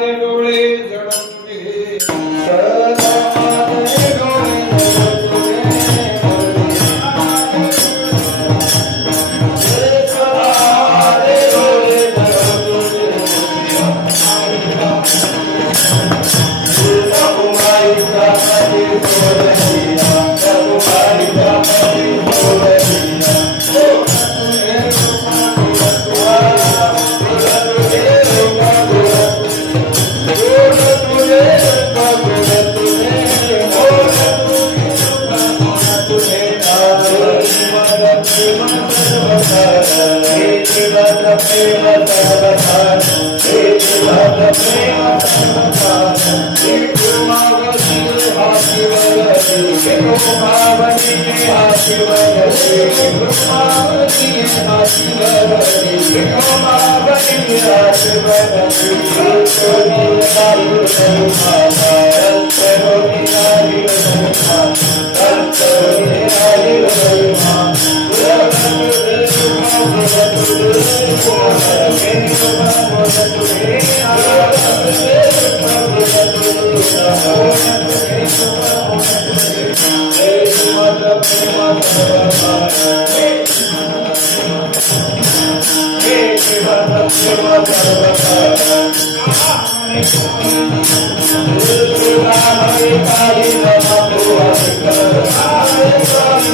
माझे डोळे जळवले Hare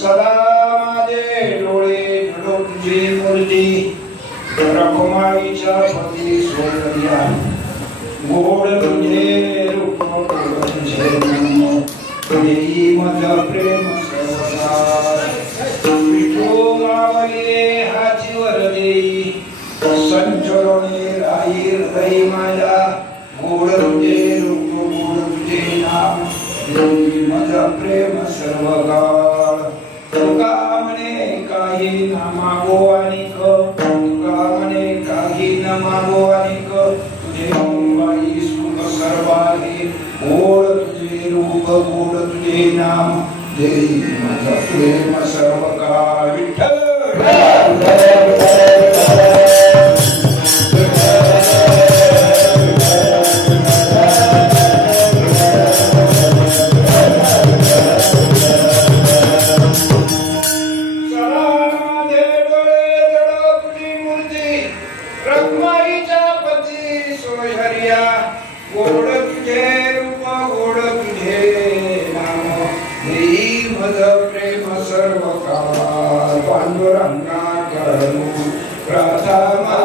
सदा माझे डोळे घडो तुझी मूर्ती रखुमाईच्या पती सोडल्या गोड तुझे रूप गोड तुझे नाम देई माझा प्रेम सर्वसार विठू मावले हातीवर देई संचरणे राही हृदय माझ्या गोड तुझे रूप गोड तुझे नाम देई माझा प्रेम सर्वकाळ तुका म्हणे काही न मागो आणि तुका म्हणे काही न मागो आणि तुझे अंगाई सुख सर्वाही गोड तुझे रूप गोड तुझे नाम देई माझा प्रेम सर्वकाळ विठ्ठल गोड तुझे रूप गोड तुझे नाम देई मज प्रेम सर्व काळ पांडुरंगा करू प्रथमा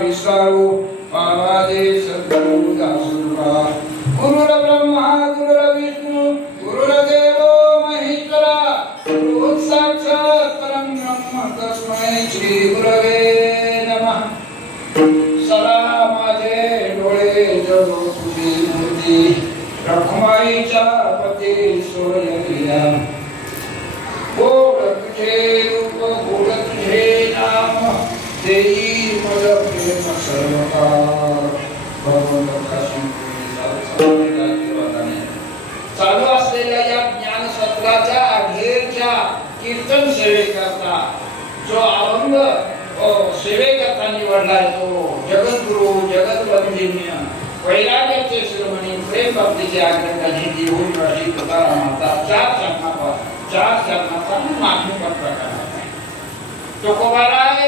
विसारू पावादे सद्गुरु दासुका गुरुर ब्रह्मा गुरुर विष्णु गुरुर देवो महेश्वरा गुरु साक्षात् परम ब्रह्म तस्मै श्री गुरवे नमः. सदा माझे डोळे जळू तुझी मूर्ती, रखुमाईच्या पती सोयरिया. गोड तुझे रूप गोड तुझे नाम, देई मज प्रेम सर्वकाळ. चालू असलेल्या या ज्ञान सत्राच्या अखेरच्या कीर्तन सेवेकरता जो अभंग सेवेकरता निवडलाय तो जगद्गुरु जगद्वंदनीय वैराग्याचे शिरोमणी प्रेम भक्तीचे आग्रही देऊन राशी तुकारामाचा चार चरणाचा मागणीपत्र प्रकार तो कोबाराय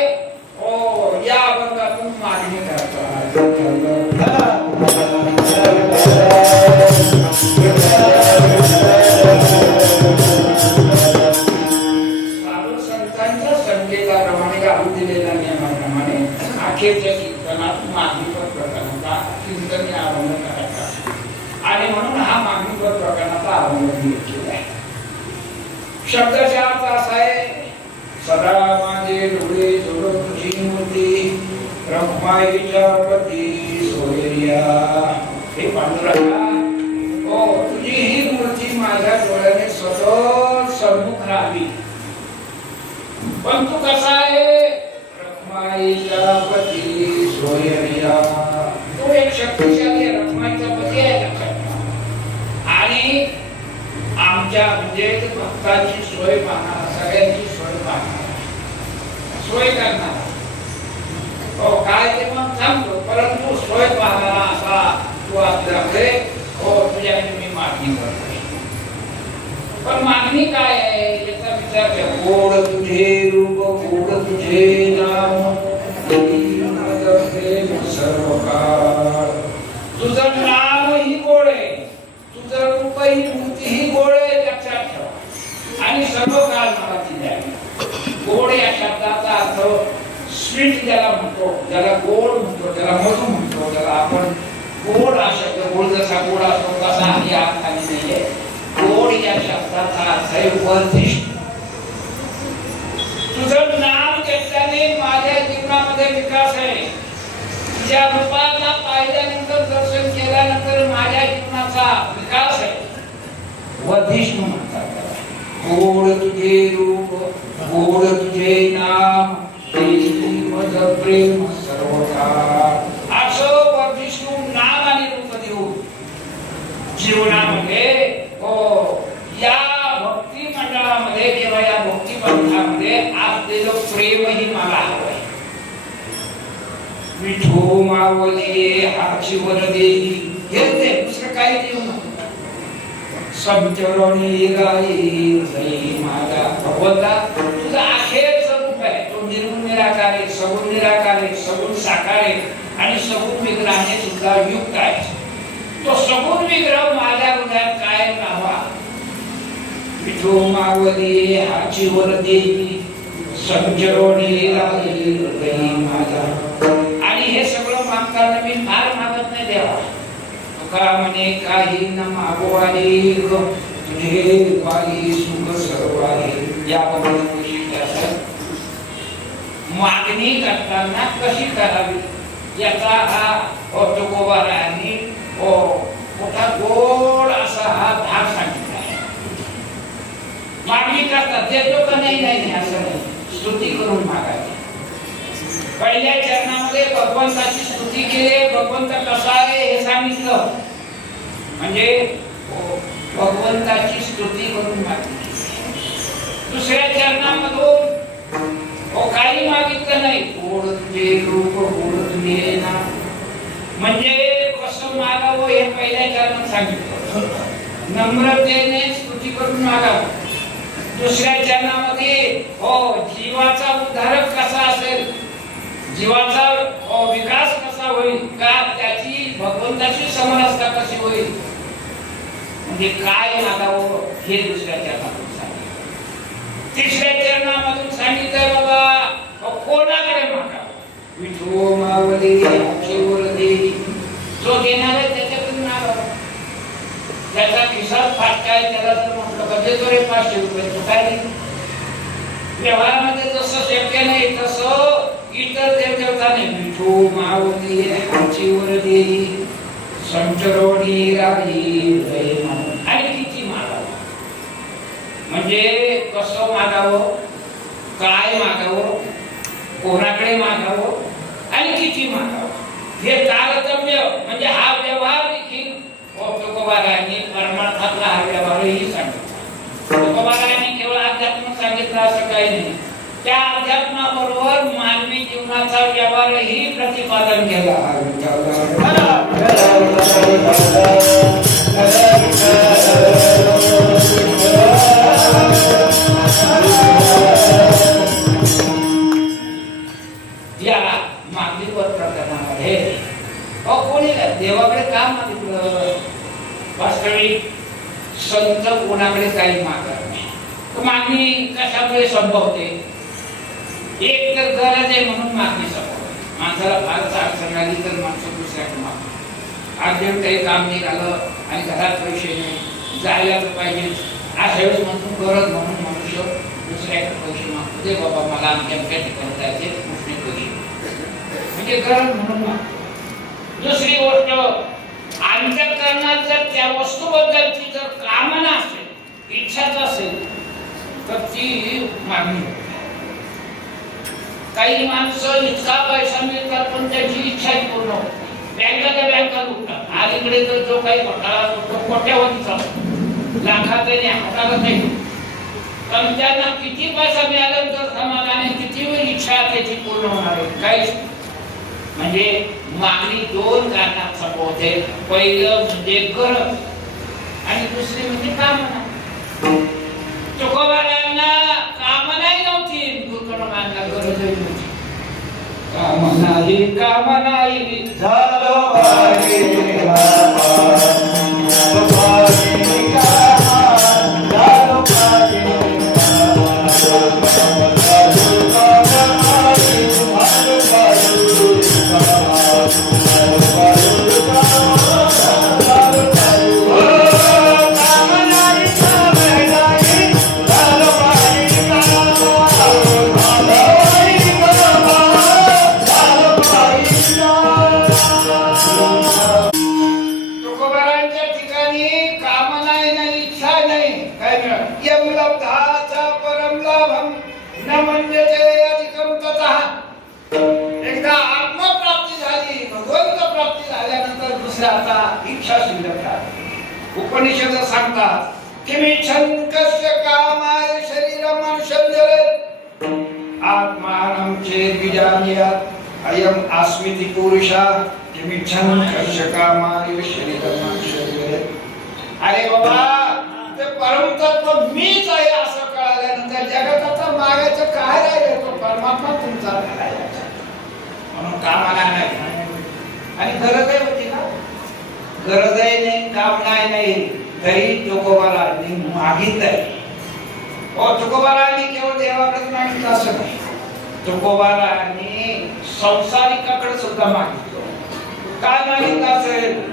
या अभंगातून मागणी करतात. साधू संतांच्या संकेताप्रमाणे घालून दिलेल्या नियमाप्रमाणे अखेरच्या कीर्तनात मागणीपत्र प्रकरणाचा कीर्तन या अभंग करायचा आणि म्हणून हा मागणीपत्र प्रकरणाचा अभंग केला आहे. शब्दाचा अर्थ असा आहे, सदा माझे डोळे जोडून तुझी मूर्ती, रखुमाईच्या पती सोयरिया. हे पांडुरंगा, तुझी ही मूर्ती माझ्या डोळ्याने सतत सम्मुख राहावी. पण तू कसा आहे? रखुमाईच्या पती सोयरिया. तू एक शक्तिशाली रखुमाईचा पती आहे लक्षात. आणि आमच्या म्हणजे भक्तांची सोय पाहणार, सगळ्यांची सोय पाहणार, सोय करणार. काय ते मग सांगतो, परंतु सोय पाहणारा असा तू आपल्याकडे तुझ्या मी मागणी करतो. पण मागणी काय आहे याचा विचार कर. गोड तुझे रूप गोड तुझे नाम, सर्व काळ. तुझं नाम ही गोड आहे, तुझं रूप ही मूर्ती ही गोड आहे लक्षात ठेवा. आणि सर्व काळ मला ती द्यावी. गोड या शब्दाचा अर्थ स्वीट ज्याला म्हणतो, ज्याला गोड म्हणतो, ज्याला मधू म्हणतो, ज्याला आपण गोड हा शब्द गोड जसा गोड असतो तसा या अर्थाने नाहीये. गोड या शब्दाचा अर्थ आहे वर्धिष्ठ. तुझं नाम घेतल्याने माझ्या जीवनामध्ये विकास आहे. तुझ्या रूपाला पाहिल्यानंतर दर्शन केल्यानंतर माझ्या जीवनाचा विकास आहे. वर्धिष्ठ म्हणतात. गोड तुझे रूप गोड तुझे नाम, मज प्रेम सर्वकाळ. असं वर्धिष्णू नाम आणि रूप देऊन जीवनामध्ये या भक्ती मंडळामध्ये किंवा या भक्ती पंथामध्ये असलेलं प्रेमही मला हवंय. विठो मावले हाची वर देई, हेच ते, दुसरं काही देऊ नको. समचरणी राई माझा भगवंता, तुझा अखेरचं रूप आहे तो निर्गुण निराकार आहे, सगुण निराकार आहे, सगुण साकार आहे आणि सगुण विग्रहाने सुद्धा युक्त आहे. तो सगुण विग्रह माझ्या हृदयात कायम राहावा. विठो मावली हाची वर देई, समचरणी राई माझा. आणि हे सगळं मागताना मी फार मागत नाही देवा. तुका म्हणे काही न मागवारी, तुझे पायी सुख सर्व आहे. या वैशिष्ट्य असतात. मागणी करताना कशी करावी याचा हा तुकोबारायांनी मोठा गोड असा हा भाग सांगितला आहे. मागणी करतात देतो का नाही, नाही असं नाही, स्तुती करून मागावी. पहिल्या चरणामध्ये भगवंताची स्तुती केली, भगवंत कसा आहे हे सांगितलं. म्हणजे भगवंताची स्तुती करून मागितली. दुसऱ्या चरणामधून काही मागितलं नाही, गोड तुझे रूप गोड तुझे नाम. म्हणजे कसं मागावं हे पहिल्या चरणात सांगितलं. नम्रतेने स्तुती करून मागावं. दुसऱ्या चरणामध्ये जीवाचा उद्धारक कसा असेल, जीवाचा विकास कसा होईल, का त्याची भगवंताची समरसता कशी होईल, म्हणजे काय मागावं हे दुसऱ्या चरणातून सांगितलं. तिसऱ्या चरणामधून सांगितलं बाबा कोणाकडे मागावं. विठो मावली हाचीवर देई, जो देणार आहे त्याच्याकडून मागावं. त्याचा खिसात फाटकाय त्याला जर म्हटलं का देतो रे 500 रुपये, तो काय नाही. व्यवहारामध्ये जसं शक्य नाही तसं माऊली हाचीवर देई संचरोडी राही आणि किती मागावं म्हणजे कसं मागावं, काय मागावं, कोणाकडे मागावं आणि किती मागावं हे तारतम्य म्हणजे हा व्यवहार देखील तुकोबारायांनी परमार्थातला हा व्यवहारही सांगितला. तुकोबारायांनी केवळ अध्यात्म सांगितलं असं काही नाही, त्या अध्यात्माबरोबर मानवी जीवनाचा व्यवहारही प्रतिपादन केला. या मागणीवर प्रकरणामध्ये कोणी देवाकडे का मागितलं? वास्तविक संत कोणाकडे काही मागत नाही. मागणी कशामुळे संभवते? एक तर गरज आहे म्हणून मागणी संभवते. माणसाला फारच अडचण आली तर माणसं दुसऱ्याकडे मागतो. अर्जंट काही काम निघालं आणि घरात पैसे नाही, जायला तर पाहिजे, अशा वेळेस म्हणतो गरज म्हणून मनुष्य दुसऱ्याकडे पैसे मागतो. दे बाबा मला आमच्या ठिकाणी जायचे, कुठले पैसे म्हणजे गरज म्हणून मागतो. दुसरी गोष्ट, अंतःकरणात जर त्या वस्तूबद्दलची जर कामना असेल, इच्छाच असेल तर ती मागणी होते. काही माणसं इतका पैसा मिळतात पण त्याची इच्छा पूर्ण होत नाही. बँका लुटतात. अलीकडे तर जो काही घोटाळा तो कोट्यावधीचा लाखात नाही, हाताला नाही, पण त्यांना किती पैसा मिळाल्यानंतर समाधान, किती इच्छा त्याची पूर्ण होणार आहे काहीच. म्हणजे मागणी दोन कारणात संभवते. पहिलं म्हणजे गरज आणि दुसरी म्हणजे कामना. तुकोबारायांना कामनाही नव्हती, तुकोबारायांना गरजही नव्हती. कामनाही झालो उपनिषद सांगतात किमी छंकस्य कामाय शरीरम शरीरे आत्मानं चेद्विजानीयात् अयम अस्मिति पुरुषा किमी छंकस्य कामाय शरीरम शरीरे. अरे बाबा, ते परमतत्व मीच आहे असं कळाल्यानंतर जगात आता मागायचं काय राहिलं? तो परमात्मा तुमचा राहिला. म्हणून कामाला नाही आणि गरजही होती ना, गरजही नाही, कामनाही नाही, तरी तुकोबारायांनी मागितलंय. तुकोबारायांनी केवळ देवाकडे मागितलं असं नाही, तुकोबारायांनी संसारिकाकडे सुद्धा मागितलं. काय मागितलं असेल?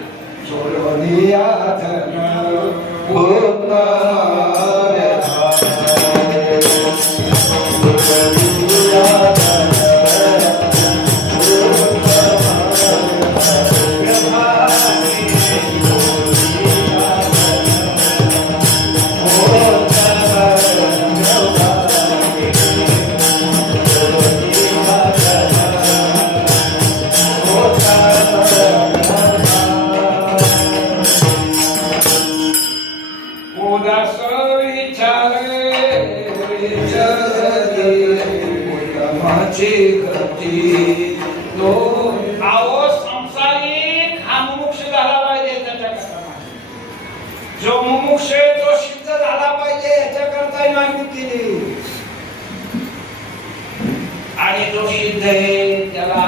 जो मुमुक्ष तो सिद्ध झाला पाहिजे याच्याकरता मागणी केली. आणि जो सिद्ध आहे त्याला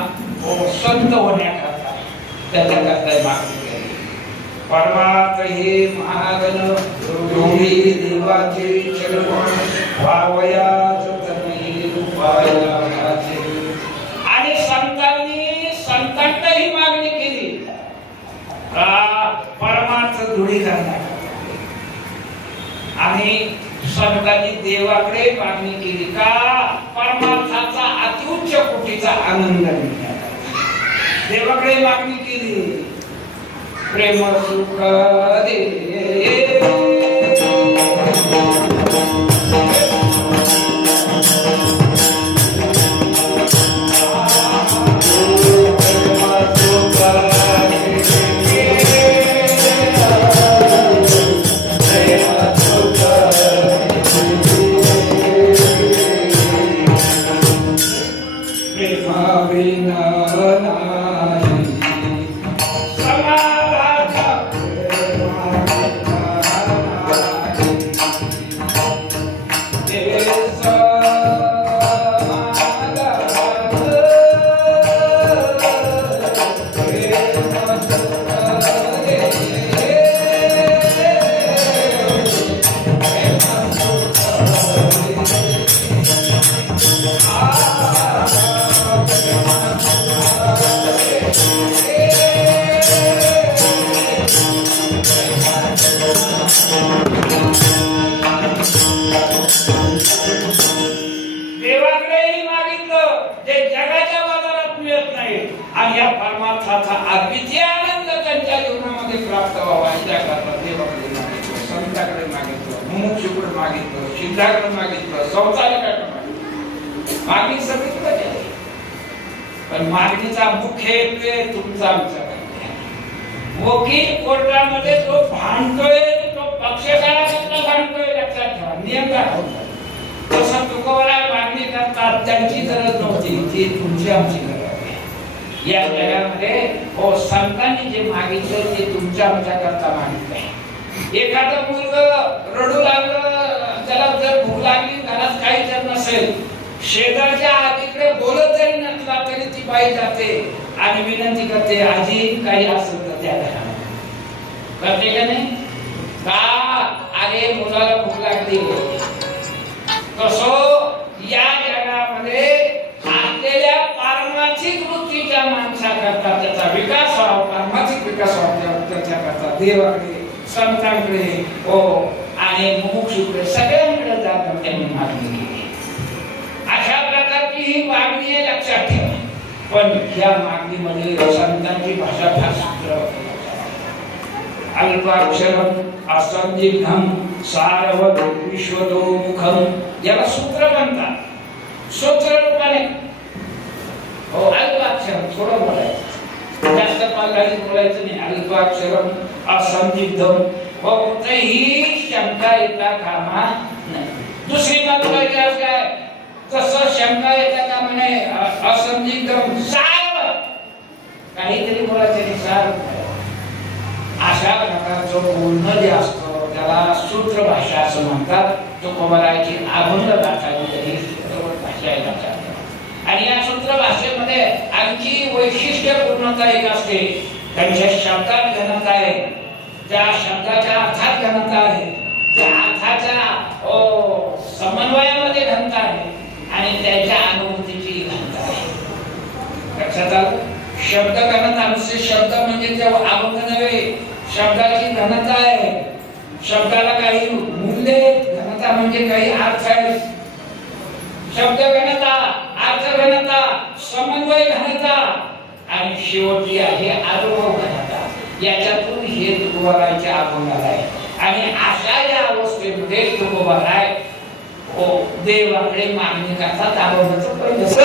संत होण्याकरता त्याच्याकरता मागणी केली. परमार्थ हे महागण दोन्ही देवाचे चरण भावयाच तन्मयी रूपाया घाचे. आणि संतांनी मागणी केली का परमार्थ दृढी करण्याकरता. आणि संतांनी देवाकडे मागणी केली का परमार्थाचा अत्युच्च कोटीचा आनंद मिळण्याकरता. देवाकडे मागणी केली, प्रेम सुख दे देवाकडेही मागितलं जे जगाच्या बाजारात मिळत नाही, आणि या परमार्थाचा अद्वितीय आनंद त्यांच्या जीवनामध्ये प्राप्त व्हावा याकरता देवाकडे मागितलं, संतांकडे मागितलं, मुमुक्षूकडे मागितलं, सिद्धाकडे मागितलं, संसारिकाकडे मागितलं. मागणी सगळीकडे केली, पण मागणीचा मुख्य हेतू आहे तुमचा आमचा. वकील कोर्टामध्ये जो भांडतोय तो पक्षकाराला भांडतोय, लक्षात ठेवा. नियम काय तसं तुकोबाराय मागणी करतात, त्यांची गरज नव्हती, ती तुमची आमची गरज आहे. या जगामध्ये हो संतांनी जे मागितलं ते तुमच्या आमच्या करता मागितलंय. एखादं मुलग रडू लागलं, त्याला जर भूक लागली, घरात काही जर नसेल, शेजारच्या आजीकडे बोलत जरी नसला तरी ती बाई जाते आणि विनंती करते, आजी काही असेल तर द्या, करते का नाही? का अरे मुलाला भूक लागली. तसं या जगामध्ये असलेल्या पारमार्थिक वृत्तीच्या माणसाकरता त्याचा विकास व्हावा, पारमार्थिक विकास व्हावा, त्याच्याकरता देवाकडे, संतांकडे हो आणि मुमुक्षूकडे सगळ्यांकडे जात त्यांनी मागणी केली. अशा प्रकारची ही मागणी आहे, लक्षात ठेवा. पण या मागणीमध्ये संतांची भाषा फार सूत्र, अल्पाक्षरम असंदिग्धम सारवत विश्वतोमुखम, याला सूत्र म्हणतात. सूत्र रूपाने हो अल्पाक्षरम थोडं बोलायचं, जास्त काही बोलायचं नाही. अल्पाक्षरम असंदिग्धम, कोणतीही शंका येता कामा नाही. दुसरी बाजू काय, तसं शंका येता कामा नये. असंदिग्धम सारवत, काहीतरी बोलायचं नाही, सारवत. अशा प्रकारचं बोलणं जे असतं त्याला सूत्र भाषा असं म्हणतात. तुकोबारायची अभंग भाषा भाषा आहे. आणि या सूत्र भाषेमध्ये आणखी वैशिष्ट्यपूर्णता एक असते, त्यांच्या शब्दात घनता आहे, त्या शब्दाच्या अर्थात घनता आहे, त्या अर्थाच्या समन्वयामध्ये घनता आहे, आणि त्याच्या अनुभूतीची घनता आहे. लक्षात आलं? शब्द घनता नुसते शब्द म्हणजे ते अभंग नव्हे, शब्दाची घनता आहे. शब्दाला काही मूल्य, घनता म्हणजे काही अर्थ आहे. शब्द घनता, अर्थ घनता, समन्वय घनता, आणि शेवटी आहे अनुभव घनता. याच्यातून हे तुकोबारायच्या अभंगाला आहे. आणि अशा या अवस्थेमध्ये तुकोबाराय देवाकडे मागणी करतात. अभंगाचं पहिलं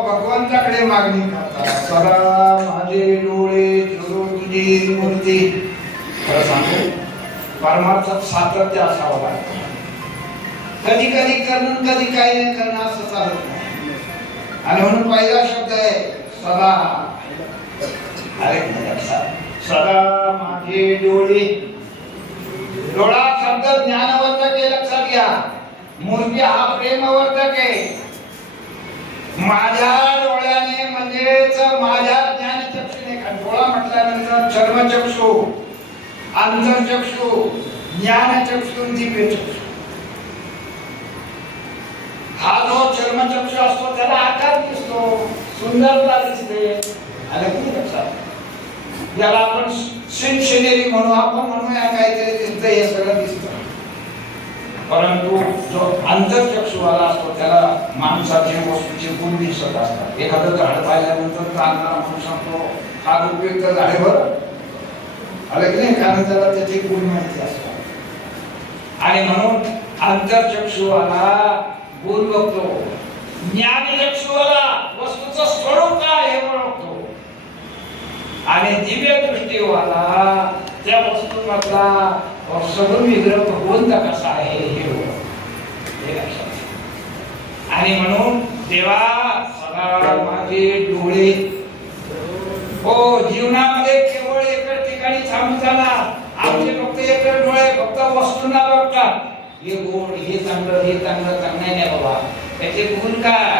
भगवंताकडे मागणी करता सदा माझे डोळे जोडो तुझी मूर्ती. खरं सांगू परमार्थात सातत्य असावं लागतं. कधी कधी करणं कधी काही नाही करणं असं चालत नाही. आणि म्हणून पहिला शब्द आहे सदा. अरे सदा माझे डोळे. डोळा शब्द ज्ञानवर्धक आहे लक्षात घ्या. मूर्ती हा प्रेमवर्धक आहे. माझ्या डोळ्याने म्हणजेच माझ्या ज्ञानचक्षुने. डोळा म्हटल्यानंतर चर्मचक्षु, अंतरचक्षु, ज्ञानचक्षु, दिव्यचक्षु. हा जो चर्मचक्षु असतो त्याला आकार दिसतो, सुंदरता दिसते. आलं की लक्षात. ज्याला आपण सिनेरी म्हणू, आपण म्हणूया काहीतरी दिसतं, हे सगळं दिसतं. परंतु जो अंतरचक्षुवाला असतो त्याला माणसाचे वस्तूचे गुण दिसत असतात. एखादं झाड पाहिल्यानंतर चांगला म्हणू सांगतो हा उपयुक्त झाड आहे बरं. आलं की नाही. कारण त्याला त्याचे गुण माहिती असतात. आणि म्हणून अंतरचक्षुवाला गुण बघतो. ज्ञानचक्षुवाला वस्तूचं स्वरूप काय हे ओळखतो. आणि दिव्य दृष्टीवाला त्या वस्तूमधला सगळं विग्रह भगवंत कसा आहे हे लक्षात. आणि म्हणून देवा सदा माझे डोळे. हो जीवनामध्ये केवळ एका ठिकाणी थांबताना आमचे फक्त एक डोळे फक्त वस्तूंना बघतात. हे गुण, हे चांगलं, हे चांगलं, चांगलं नाही बाबा. त्याचे गुण काय,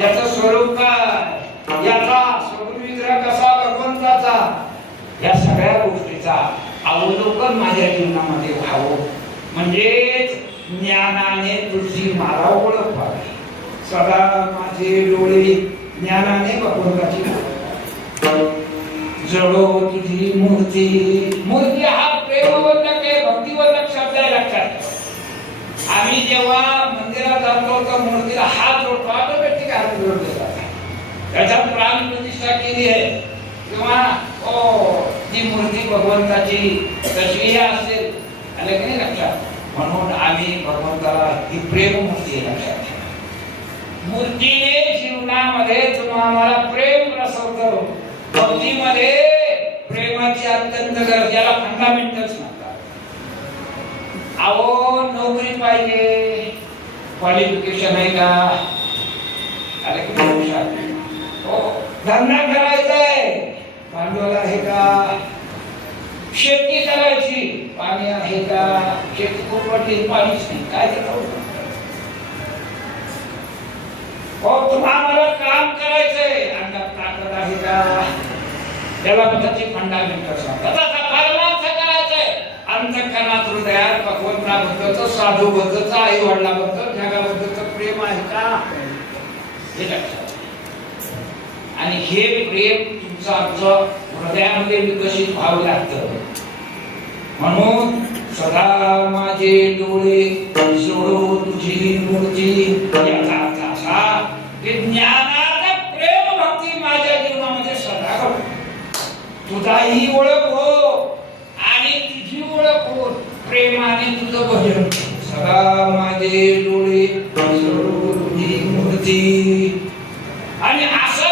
याचं स्वरूप काय, याचा सगुण विग्रह कसा भगवंताचा, या सगळ्या गोष्टीचा अवलोकन माझ्या जीवनामध्ये व्हावं. म्हणजेच ज्ञानाने तुझी मला ओळख व्हावी. सदा माझे डोळे ज्ञानाने भगवंताची जडो तुझी मूर्ती. मूर्ती हा प्रेमवर्धक आहे, भक्तिवर्धक शब्द आहे लक्षात. आम्ही जेव्हा मंदिरात जातो तर मूर्तीला हात जोडतो, ऑटोमॅटिक हात जोडले जातात. त्याच्यात प्राण प्रतिष्ठा केली आहे किंवा ती मूर्ती भगवंताची कशीही असेल. आलं की नाही लक्षात. म्हणून आम्ही भगवंताला ही प्रेम मूर्ती लक्षात ठेवा. मूर्तीने जीवनामध्ये तुम्हाला प्रेम रसवतं. भक्तीमध्ये प्रेमाची अत्यंत गरज, याला फंडामेंटल्स म्हणतात. अहो नोकरी पाहिजे, क्वालिफिकेशन आहे का, आलं की नाही. धंदा करायचा आहे, भांडवल आहे का, शेती करायची, पाणी आहे का, शेती खूप वाटली पाणीच नाही, काय करावं. तुम्हाला काम करायचंय, अंगात ताकद आहे का, त्याला त्याची फंडामेंटल सांगतात. परमार्थ करायचंय, अंतःकरणात हृदयात भगवंताबद्दलचं, साधूबद्दलचं, आई वडिलाबद्दल, जगाबद्दलचं प्रेम आहे का हे लक्षात. आणि हे प्रेम तुमचं आमचं हृदयामध्ये विकसित व्हावं लागतं. म्हणून सदा माझे डोळे सोडो तुझी मूर्ती. याचा अर्थ असा की ज्ञानाचं प्रेम भक्ती माझ्या जीवनामध्ये सदा घडो. तुझाही ओळख हो आणि तुझी ओळख हो. प्रेमाने तुझं भजन. सदा माझे डोळे सोडो तुझी मूर्ती. आणि असं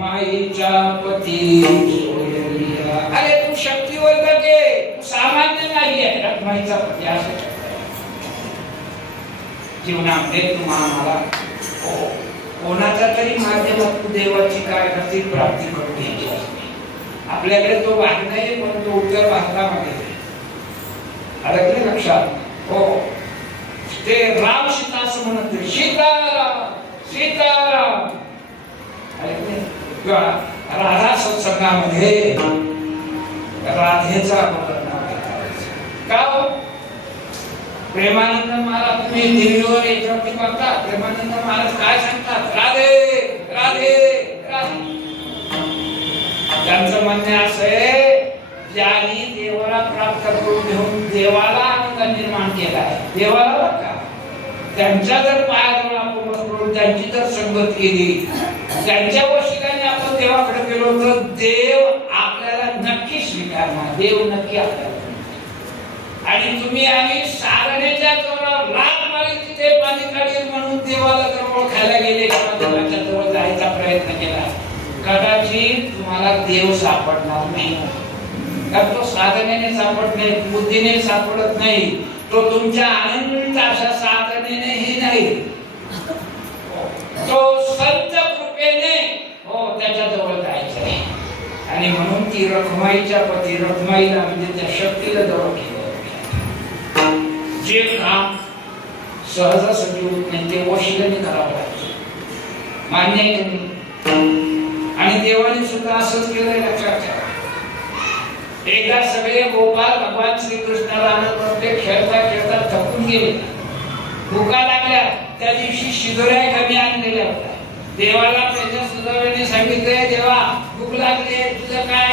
माईच्या पती. अरे तू शक्तिवर्धक आहे, तू सामान्य नाही आहे. रखमाईचा पती असं जीवनामध्ये तुम्हाला कोणाच्या तरी माध्यमात तू देवाची काय करते प्राप्ती करून घ्यायची असते. आपल्याकडे तो भाग नाही, पण तो उत्तर भारतामध्ये अडकले लक्षात. हो ते राम सीता असं म्हणत नाही, सीताराम सीताराम. राधा सत्संगामध्ये राधेचा का प्रेमानंद महाराज तुम्ही टीव्हीवर याच्यावरती बघता. प्रेमानंद महाराज काय सांगतात, राधे राधे राधे. त्यांचं म्हणणं असं आहे, ज्यांनी देवाला प्राप्त करून घेऊन देवाला आनंद निर्माण केला आहे, देवाला बरं का, त्यांच्या जर पायाजवळ आपण बसलो, त्यांची जर संगत केली, त्यांच्या वशिल्याने आपण देवाकडे गेलो तर देव आपल्याला नक्की स्वीकारणार, देव नक्की आपल्याला. आणि तुम्ही आम्ही साधनेच्या जोरावर लाट मारी तिथे पाणी काढेल म्हणून देवाला जर ओळखायला गेले किंवा देवाच्या जवळ जायचा प्रयत्न केला, कदाचित तुम्हाला देव सापडणार नाही. कारण तो साधनेने सापडत नाही, बुद्धीने सापडत नाही, तो तुमच्या अनंत अशा साधनेनेही नाही, तो संत कृपेने हो त्याच्या जवळ जायचं आहे. आणि म्हणून ती रखमाईच्या पती रखमाईला म्हणजे त्या शक्तीला जवळ केलं. जे काम सहजासहजी होत नाही ते वशिल्याने करावं लागतं, मान्य आहे की नाही? आणि देवाने सुद्धा असंच केलंय, लक्षात ठेवा. एकदा सगळे गोपाल भगवान श्रीकृष्णाला खेळता खेळता थकून गेले, भुका लागल्या. त्या दिवशी शिदोऱ्या कमी आणलेल्या होत्या. देवाला त्याच्या सुदाराने सांगितलंय, देवा भूक लागली, तुझं काय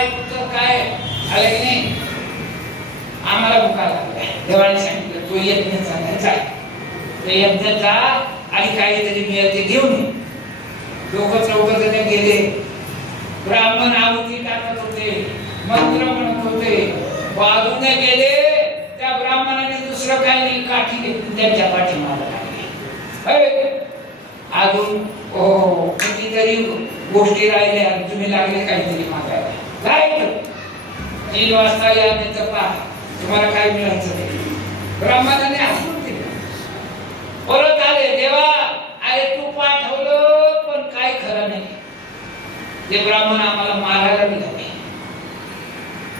आलं की नाही, आम्हाला भुका लागल्या. देवाने सांगितलं तो यज्ञ चालायचा, तो यज्ञ जा आणि काहीतरी मिळेल ते घेऊन ये. दोघं चौघं जण गेले. ब्राह्मण आहुती टाकत होते, मंत्र म्हणत होते, वाजून गेले. त्या ब्राह्मणाने दुसरं काही नाही, काठी घेतली त्यांच्या पाठीमागे लागली. अजून कितीतरी गोष्टी राहिल्या, तुम्ही लागले काहीतरी मागायला. काय 3 वाजता या नाही तर पहा तुम्हाला काय मिळायचं नाही. ब्राह्मणाने हसून दिलं. परत आले, देवा अरे तू पाठवलं पण काय खरं नाही. ते ब्राह्मण आम्हाला मारायला निघाले.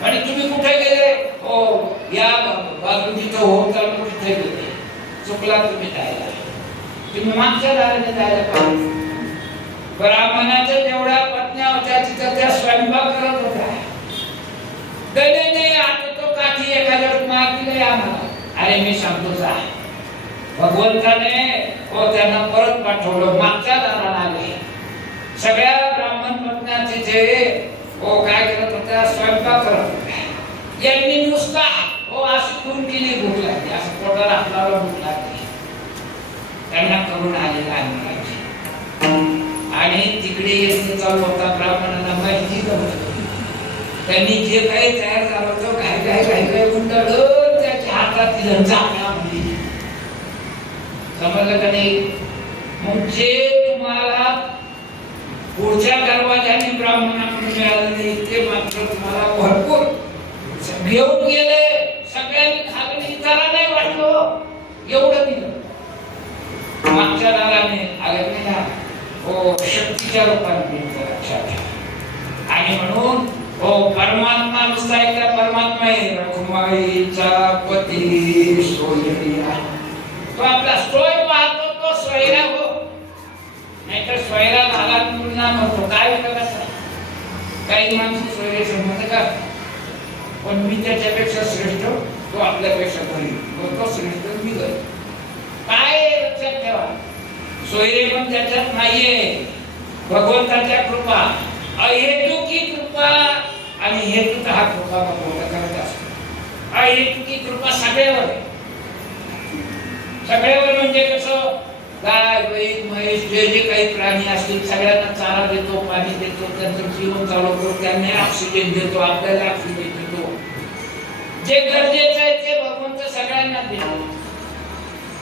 आणि तुम्ही कुठे गेले? हो या बाजू तिथं हो तर कुठे गेले, चुकला तुम्ही जायला, तुम्ही मागच्या दाराने जायला पाहिजे. ब्राह्मणाच्या जेवढ्या पत्न्या होत्या तिथं त्या स्वयंपाक करत होत्या. नाही आता तो काठी एखाद्या मागितले आम्हाला. अरे मी सांगतो जा. भगवंताने त्यांना परत पाठवलं, मागच्या दाराला आले. सगळ्या ब्राह्मण पत्न्या तिथे काय करत होत्या, स्वयंपाक करत होत्या. यांनी नुसता अशी खून केली, भूक लागली, असं पोटाला आपल्याला भूक लागली. त्यांना करून आलेला अन्नाची. आणि तिकडे यज्ञ चालू होता. ब्राह्मणांना माहिती नव्हती. त्यांनी जे काही तयार झालं होतं काय गुंडाळलं त्याच्या हातातील झाकणामध्ये. समजलं का नाही? मग जे तुम्हाला पुढच्या दरवाजाने ब्राह्मणाकडून मिळालं नाही ते मात्र तुम्हाला भरपूर घेऊन गेले. सगळ्यांनी खाल्लं, त्याला नाही वाटलं, एवढं दिलं. मागच्या दाराने आलं नाही ना, शक्तीच्या रूपाने लक्षात ठेवा. आणि म्हणून परमात्मा नुसता एकदा परमात्मा आहे, रखुमाईचा पती सोयरिया. तो आपला सोय पाहतो, तो सोयरा हो, नाहीतर सोयरा झाला तुलना नव्हतो. काय करायचं? काही माणसं सोयरे समजत का, पण मी त्याच्यापेक्षा श्रेष्ठ, तो आपल्यापेक्षा गरीब, तो श्रेष्ठ मी गरीब. काय लक्षात ठेवा, सोयरे पण त्याच्यात नाहीये. भगवंताच्या कृपा, अहेतुकी कृपा आणि हेतुक हा कृपा भगवंत करत असतो. अहेतुकी कृपा सगळ्यावर, सगळ्यावर म्हणजे कसं, गाय बैल म्हैस जे जे काही प्राणी असतील सगळ्यांना चारा देतो, पाणी देतो, त्यांचं जीवन चालवतो, त्यांना ऑक्सिजन देतो, आपल्याला ऑक्सिजन देतो. जे गरजेचं आहे ते भगवंत सगळ्यांना देतो.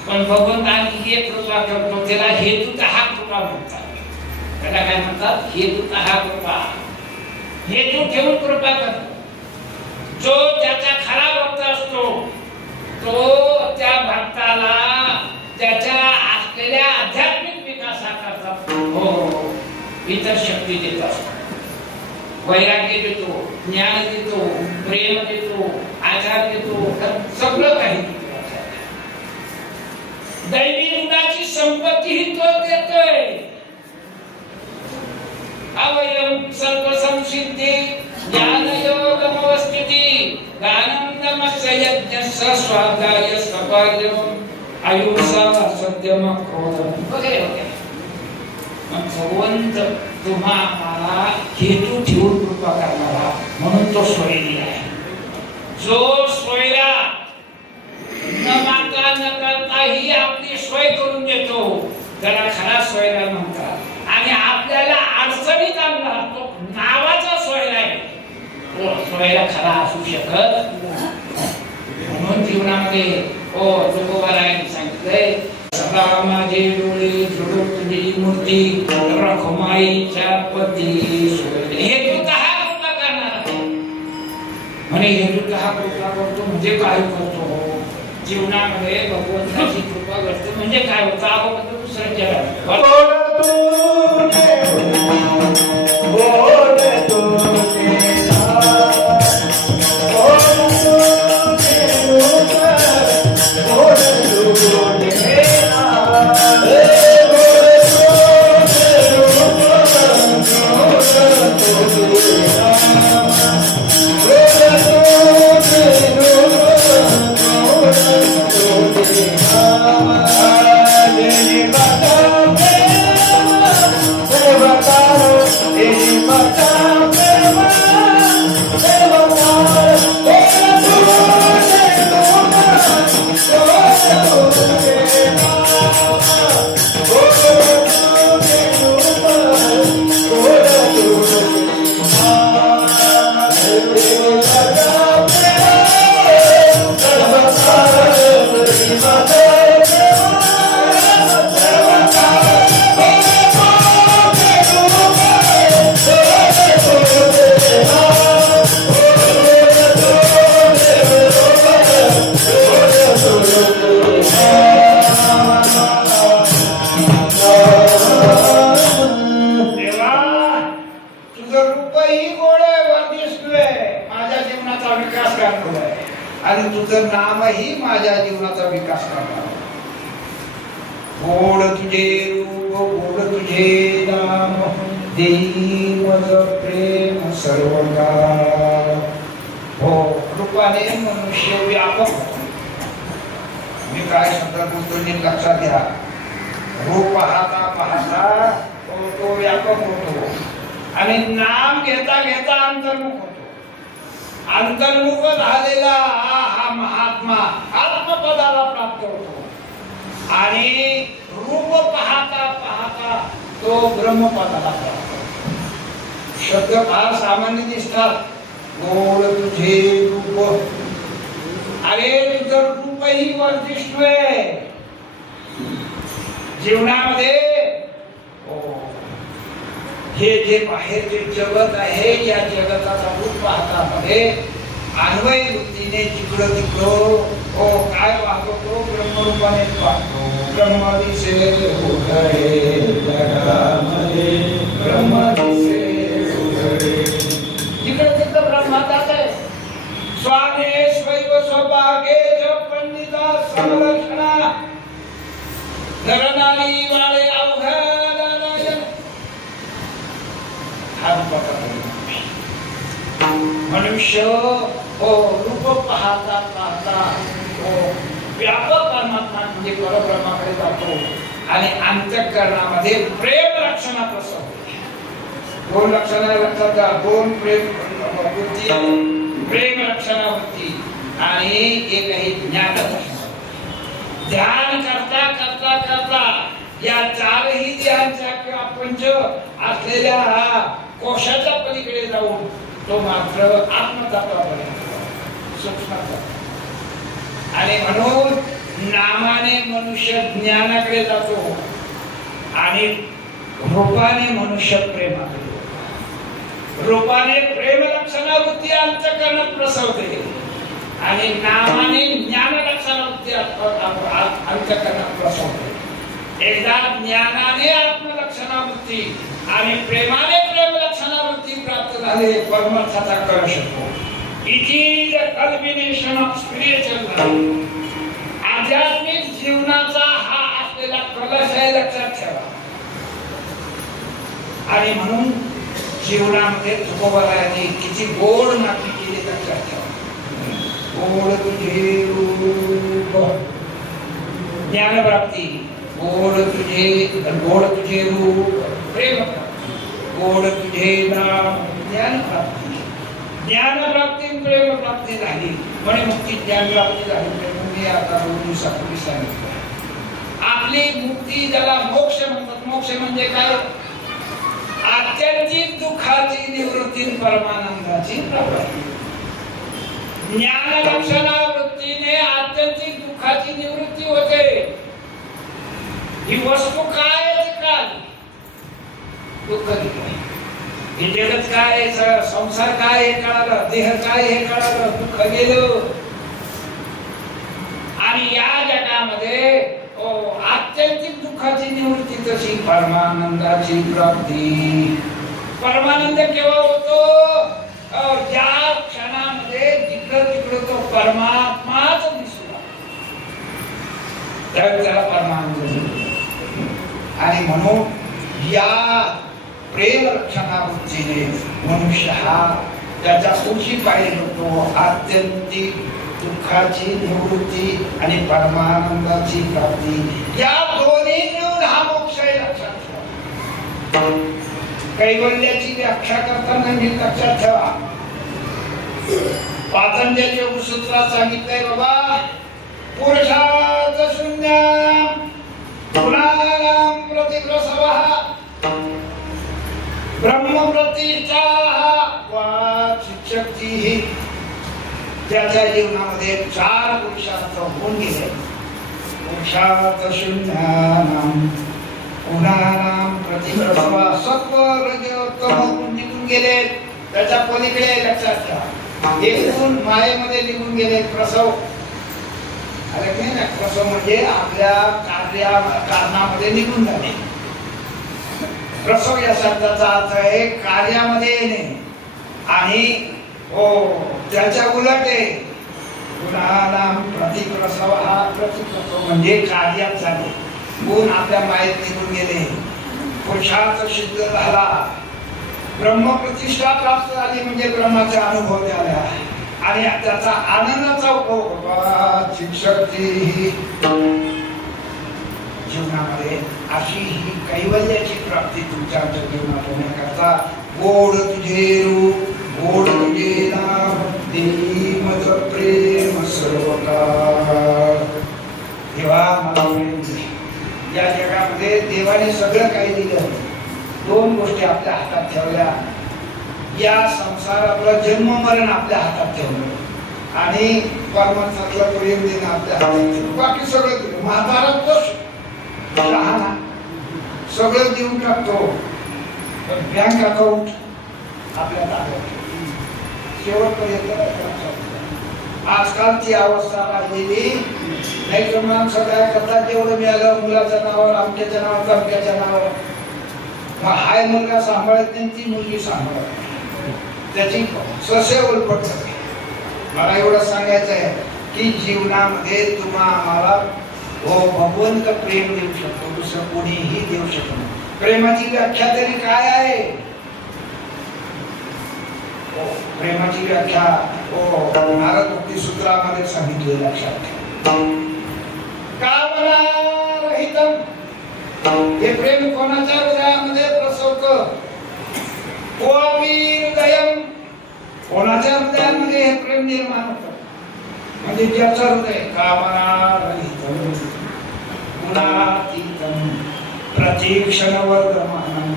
पण भगवंत आणखी एक कृपा करतो, त्याला हेतुक हा कृपा म्हणतात. त्याला काय म्हणतात? हेतुक हा कृपा. हेतू ठेवून कृपा करतो. जो त्याचा खरा भक्त असतो तो त्या भक्ताला त्याच्या असलेल्या आध्यात्मिक विकासाकरता इतर शक्ती देत असतो. वैराग्य देतो, ज्ञान देतो, प्रेम देतो, आचार देतो, सगळं काही देतो. दैवी गुणाची संपत्ती तो देतोय. अवयम सर्व संसिद्धी ज्ञान योग अवस्थिती गानम नमस्य यज्ञस्य स्वाध्याय सपाल्यम आयुषा सत्यम क्रोधम वगैरे वगैरे. मग भगवंत तुम्हाला हेतू ठेवून कृपा करणार तो सोयरी आहे. जो सोयरा न मागता न करता ही आपली सोय करून देतो त्याला खरा सोयरा म्हणतात. आणि आपल्याला अडचणीत आणला तो नावाचा सोयरा आहे, तो सोयरा खरा असू शकत. म्हणून जीवनामध्ये तुकोबारायांनी सांगितलंय, सदा माझे डोळे झुडून तुझी मूर्ती रखमाईच्या पती. हेतू हा कृपा करणार म्हणे, हेतू हा कृपा करतो म्हणजे काय करतो? जीवनामध्ये भगवंताची कृपा करते म्हणजे काय होतं? आपण दुसरं जग आणि तुझं नामही माझ्या जीवनाचा विकास करणार. गोड तुझे रूप गोड तुझे नाम देई मज प्रेम सर्वदा. हो, रूपाने मनुष्य व्यापक होतो. मी काय शब्द बोलतो लक्षात घ्या. रूप पाहता पाहता तो व्यापक होतो आणि नाम घेता घेता अंतर्मुख होतो. अंतर्मुख झालेला हा महात्मा आत्मपदाला प्राप्त होतो आणि रूप पाहता पाहता तो ब्रह्मपदाला प्राप्त होतो. शब्द फार सामान्य दिसतात. गोड तुझे रूप, अरे तुझं रूपही वर्धिष्ठुय. जीवनामध्ये हे जे बाहेरचे जगत आहे या जगताचा रूप पाहतामध्ये अन्वय वृत्तीने जिकडं तिकडं काय पाहतो तो ब्रह्मरूपाने पाहतो. ब्रह्म दिसे ब्रह्म दिसे जिकडं तिकडं ब्रह्माचाच आहे. स्वाने स्वैव स्वभागे जप पंडिता समलक्षणा नरनारी वाळे अवघा मनुष्य रूप पाहता पाहता व्यापक परमात्मा म्हणजे परब्रह्माकडे जातो आणि अंतःकरणामध्ये प्रेम लक्षणा प्रसवते. दोन लक्षणा लक्षात घ्या. दोन प्रेम वृत्ती, प्रेम लक्षणा वृत्ती आणि एकही ज्ञान लक्षणा. ध्यान करता करता करता या चारही ध्यानच्या किंवा पंच असलेल्या कोशाच्या पलीकडे जाऊन तो मात्र आत्मतत्वापर्यंत सूक्ष्म. आणि म्हणून नामाने मनुष्य ज्ञानाकडे जातो आणि रूपाने मनुष्य प्रेमाकडे जातो. रूपाने प्रेम लक्षणा वृत्ती अंतःकरणात प्रसवते आणि नामाने ज्ञान लक्षणा वृत्ती अंतःकरणात प्रसवते. एकदा ज्ञानाने आत्मलक्षणा वृत्ती आणि प्रेमाने प्रेम लक्षणा वृत्ती प्राप्त झाले परमार्थाचा कळू शकतो. It is a culmination of spiritual life. आध्यात्मिक जीवनाचा हा असलेला कलश आहे, लक्षात ठेवा. आणि म्हणून जीवनामध्ये तुकोबारायांनी किती गोड नाती केली लक्षात ठेवा. गोड तुझे रूप ज्ञानप्राप्ती, गोड तुझे रूप प्रेम प्राप्ती, गोड तुझे नाम ज्ञान प्राप्ती. ज्ञान प्राप्ती प्रेम प्राप्ती झाली म्हणे मुक्ती ज्ञान प्राप्ती झाली. मी आता 2 दिवसापूर्वी सांगितलं आपली मुक्ती ज्याला मोक्ष म्हणतात. मोक्ष म्हणजे काय? आत्यंतिक दुःखाची निवृत्ती परमानंदाची प्राप्ती. ज्ञान लक्षणा वृत्तीने आत्यंतिक दुःखाची निवृत्ती होते. ही वस्तू काय काल दुःख दिलं. हे जगत काय, संसार काय हे कळालं, देह काय हे कळालं, दुःख गेलं. आणि या जगामध्ये आत्यंतिक दुःखाची निवृत्ती तशी परमानंदाची प्राप्ती. परमानंद केव्हा होतो? ज्या क्षणामध्ये जिकडं तिकडं तो परमात्माच दिसला त्याला परमानंद. आणि म्हणून या प्रेम रक्षणावृत्तीने मनुष्य हा त्याच्या उंची पायरी होतो. आत्यंतिक दुःखाची निवृत्ती आणि परमानंदाची प्राप्ती या दोन्ही मिळून हा मोक्ष आहे. लक्षात ठेवा. कैवल्याची व्याख्या करताना मी लक्षात ठेवा. पातंजली योगसूत्रात सांगितलंय बाबा पुरुषाच शून्यम गुणानां प्रतिग्रसवः ब्रह्म प्रतिष्ठा वाचिशक्ती. ज्याच्या जीवनामध्ये 4 पुरुषार्थ होऊन गेले. पुरुषार्थ शून्यानां गुणानां प्रतिग्रसवः सत्व रज तम निघून गेले. त्याच्या पलीकडे लक्षात ठेवा एकूण मायेमध्ये निघून गेले. प्रसव प्रसव म्हणजे आपल्या कारणामध्ये निघून जाणे. प्रसव या शब्दाचा अर्थ आहे कार्यामध्ये येणे. आणि त्याच्या उलट आहे गुणानां प्रतिप्रसव. हा प्रतिप्रसव म्हणजे कार्यात झाले. गुण आपल्या मायेत निघून गेले. पुरुषार्थ सिद्ध झाला. ब्रह्मप्रतिष्ठा प्राप्त झाली म्हणजे ब्रह्माचा अनुभव झाला. आणि त्याचा आनंदाचा उपभोग शक्ती जीवनामध्ये अशी ही कैवल्याची प्राप्ती तुमच्या जीवनात होण्याकरता गोड तुझे रूप गोड तुझे नाम देई मज प्रेम सर्वकाळ. देवा मला या जगामध्ये देवाने सगळं काही दिलं. 2 गोष्टी आपल्या हातात ठेवल्या. या संसारातलं जन्म मरण आपल्या हातात ठेवलं आणि परमात्म्यातलं प्रेम देणं आपल्या हातात ठेवलं. बाकी सगळं दिलं. म्हातारा तोच लहान सगळं देऊन टाकतो. बँक अकाउंट आपल्या ताब्यात शेवटपर्यंत. आजकालची अवस्था राहिलेली नाही तर माणसं काय करतात जेवढं मिळालं मुलाच्या नावावर आमच्याच्या नावावर तमक्याच्या नावावर. हाय मुलगा सांभाळत नाही ती मुलगी सांभाळत त्याची ससे उलपट. मला एवढं सांगायचं आहे की जीवनामध्ये तुम्हा आम्हाला भगवंत प्रेम देऊ शकतो. दुसरं कोणीही देऊ शकत नाही. प्रेमाची व्याख्या तरी काय आहे? प्रेमाची व्याख्या नारद मुक्ती सूत्रामध्ये सांगितली. लक्षात ठेवा. कामनारहितम. हे प्रेम कोणाच्या हृदयामध्ये प्रसवतं? हृदयम. कोणाच्या हृदयामध्ये हे प्रेम निर्माण होतं? म्हणजे ज्याचं हृदय कामनारहितम गुणातीतम प्रतीक्षण वर्धमानम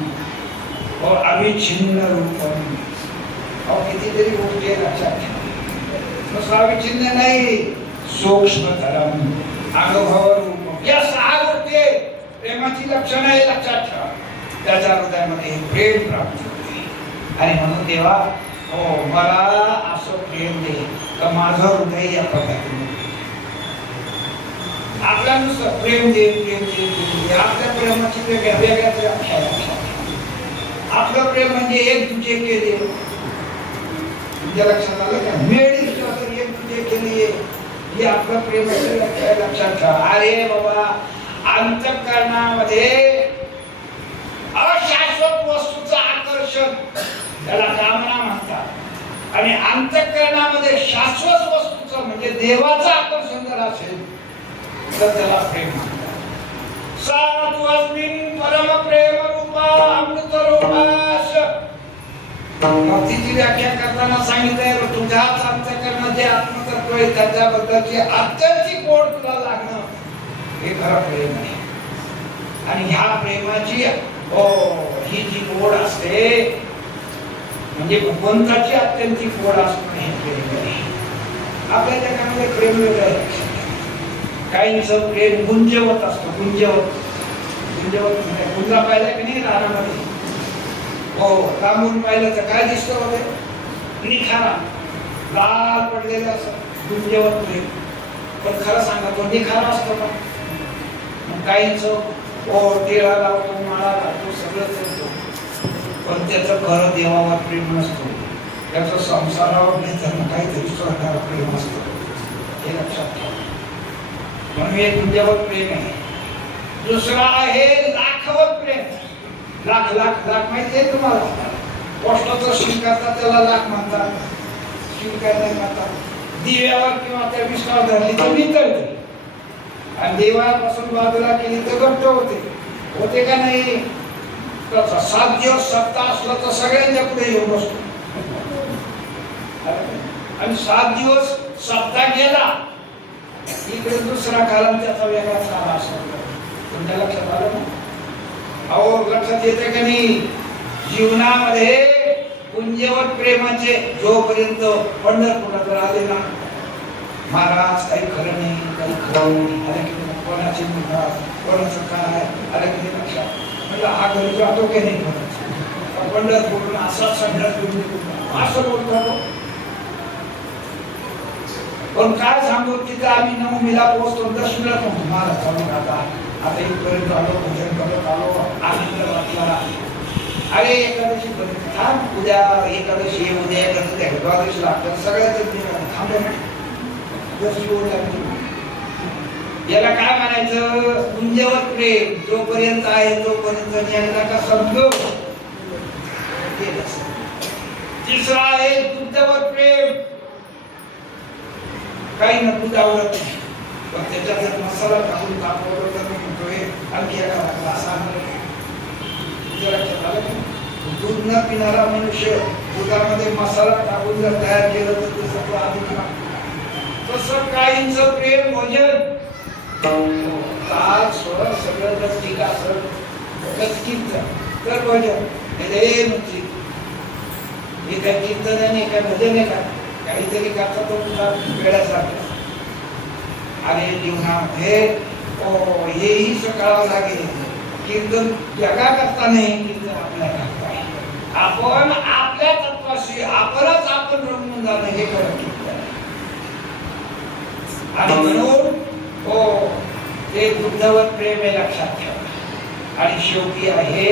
अविच्छिन्न रूपम. कितीतरी गोष्टी लक्षात ठेवा. अविच्छिन्न नाही सूक्ष्मतरम अनुभव रूपम. या 6 गोष्टी प्रेमाची लक्षणं आहे. लक्षात ठेवा. त्याच्या हृदयामध्ये प्रेम प्राप्त होते. आणि म्हणून देवा मला असं प्रेम दे तर माझं हृदय या पद्धतीने आपल्या नुसतं प्रेम दे प्रेम दे. आपल्या प्रेमाची वेगळ्या व्याख्या. आपलं प्रेम म्हणजे एक तुझे केले. तुमच्या लक्षात आलं का? मेळी एक तुझे केली ही आपलं प्रेमाची व्याख्या. लक्षात ठेवा. अरे बाबा अंतःकरणामध्ये अशाश्वत वस्तूचं आकर्षण त्याला कामना म्हणतात. आणि अंतःकरणामध्ये शाश्वत वस्तूचं म्हणजे देवाचं आकर्षण जर असेल तर त्याला प्रेम म्हणतात. सात्वस्मिन् परम प्रेम रूपा अमृत रूपाश भक्तीची व्याख्या करताना सांगितलंय तुझ्या अंतःकरणात जे आत्मतत्व आहे त्याच्याबद्दलची आत्यंतिक ओढ तुला लागणं हे खरं प्रेम आहे. आणि ह्या प्रेमाची ही जी ओढ असते म्हणजे भगवंताची अत्यंतिक ओढ असणं हे प्रेम आहे. आपल्या जगामध्ये प्रेम वेगळं आहे. काहींचं प्रेम गुंजवत असतं. गुंजवत म्हणजे गुंजा पाहिला की नाही रानामध्ये लांबून पाहिलं तर काय दिसतं वगैरे निखारा लाल पडलेलं असं गुंजवत प्रेम. पण खरं सांगा तो निखारा असतो का? काहींचं टिळा लावतो माळा लावतो सगळं करतो पण त्याचं खरं देवावर प्रेम नसतो. त्याचं संसारावर नाही तर काहीतरी स्वतःवर प्रेम असतं. हे लक्षात ठेवा. म्हणून हे गुंजवत प्रेम आहे. दुसरा आहे लाखवत प्रेम. लाख लाख लाख माहिती आहे तुम्हाला? पोस्टाचं शील करतात त्याला लाख म्हणतात. शील काय नाही म्हणतात. दिव्यावर किंवा त्या विष्णावर धरली तर नितळते आणि देवापासून बाजूला केली तर घट्ट होते का नाही? 7 दिवस सप्ताह असला तर सगळ्यांच्या पुढे येऊन बसतो आणि 7 दिवस सप्ताह गेला इकडे दुसरा कालांत त्याचा वेगळा सारा असतो. तुमच्या लक्षात आलं ना? अहो लक्षात येते का नाही? जीवनामध्ये गुंजवत प्रेमाचे जोपर्यंत पंढरपुरात आले ना महाराज काही खरं नाही काही खरं नाही अरे की कोणाची मुलगा कोणाचं काय अरे किती लक्षात म्हणजे हा घरी जातो की नाही पंढरपूर असा सगळ्यात असं बोलतो. पण काय सांगू तिथं आम्ही 9मीला पोहोचतो 10मीला पोहोचतो. महाराज चालू आता इथपर्यंत आलो भोजन करत आलो आनंद वाटला. अरे एकादशी थांब उद्या एकादशी उद्या एकादशी द्वादशी लागतात सगळ्याच थांबे याला काय म्हणायचं? गुंजवत प्रेम. जोपर्यंत आहे तोपर्यंत एकदा का समजो. तिसरा आहे दुग्धवत प्रेम. काही न दूध आवडत नाही पण त्याच्यात मसाला टाकून तापवलं तर म्हणतोय आणखी एका असा दूध न पिणारा मनुष्य दुधामध्ये मसाला टाकून जर तयार केलं तर ते सगळं अधिक लागतं. तसं काहींचं प्रेम भोजन सगळं गचकीक असं गचकीच तर भोजन हे म्हणजे हे काय कीर्तन आहे काय भजन आहे का? काहीतरी करता तो तुझा वेळासारखा. अरे जीवनामध्ये हेही सकाळावं लागेल. कीर्तन जगा करता नाही कीर्तन आपल्या करता. आपण आपल्या तत्वाशी आपणच आपण रमून जाणं हे खरं कीर्तन. आणि म्हणून ते दुग्धवत प्रेम हे लक्षात ठेवा. आणि शेवटी आहे